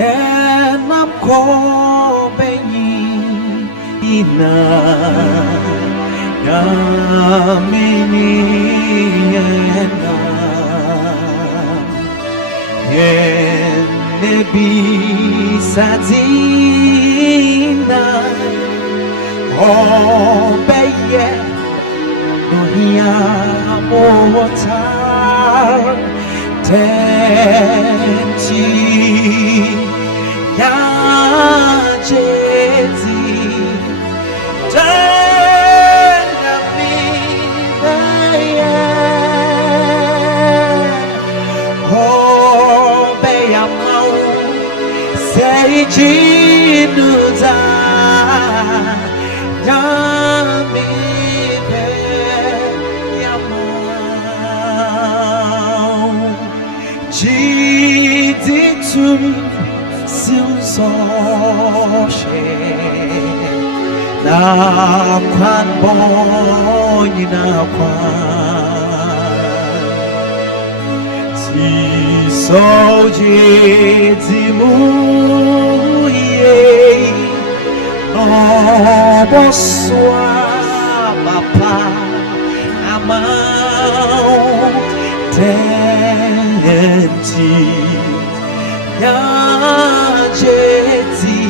and I'm calling ina yamini ena nebi satina obeye nohia motar tenti ya jezi tena mi obeya mau sei jinuza dami be yamau jiditu silsoshe na kwan boy na kwan si soje timu ye oboswa papa amau tenti ya jeti